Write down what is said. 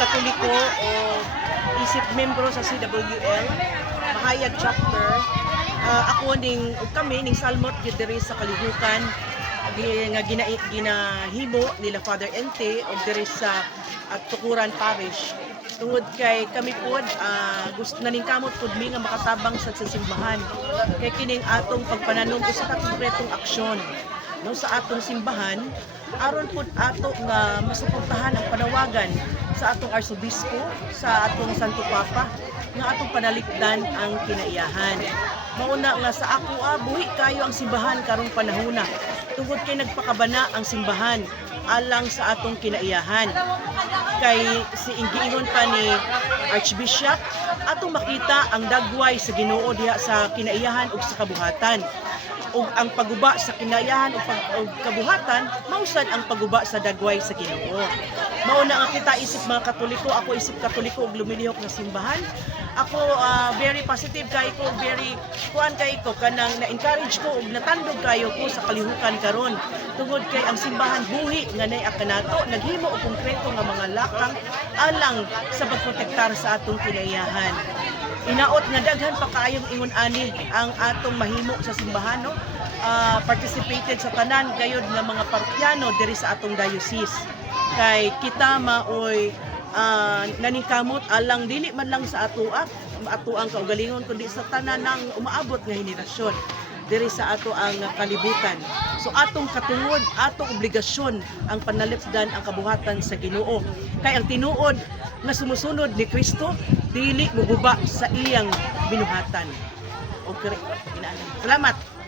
Katoliko o isip membro sa CWL, Mahayag Chapter. Ah, ako ning ug kami ning salmot diri sa kalihukan nga gina, ginahimo nila Father Ente og diri sa at Tukuran Parish. Tungod kay kami pod ah, gusto na ning kamot pod nga makatabang sa simbahan. Kay kining atong pagpananom usa ka aksyon no sa atong simbahan aron pud ato nga masuportahan ang panawagan sa atong arsobispo sa atong Santo Papa nga atong panalikdan ang kinaiyahan. Mauna nga sa ako ah, buhi kayo ang simbahan karong panahona tungod kay nagpakabana ang simbahan alang sa atong kinaiyahan. Kay si ingiingon pa ni Archbishop atong makita ang dagway sa Ginoo diha sa kinaiyahan ug sa kabuhatan ug ang paguba sa kinayahan ug pag ug kabuhatan mausad ang paguba sa dagway sa Ginoo. Mao na nga kita isip mga katoliko ako isip katoliko ug lumilihok na simbahan. Ako ah, very positive kay ko very kuan kay ko kanang na-encourage ko ug natandog kayo ko sa kalihukan karon. Tungod kay ang simbahan buhi nga nay akanato naghimo og konkreto nga mga lakang alang sa pagprotektar sa atong kinayahan. Inaot nga daghan pa kaayong ingon ani ang atong mahimo sa simbahan no Ah, participated sa tanan gayud nga mga parokyano diri sa atong diocese kay kita maoy ah, naningkamot alang dili man lang sa atoa ato ang kaugalingon kundi sa tanan ng umaabot nga henerasyon diri sa ato ang kalibutan. So atong katungod, atong obligasyon ang panalipdan ang kabuhatan sa Ginoo. Kay ang tinuod nga sumusunod ni Kristo dili muguba sa iyang binuhatan. Okay, Salamat.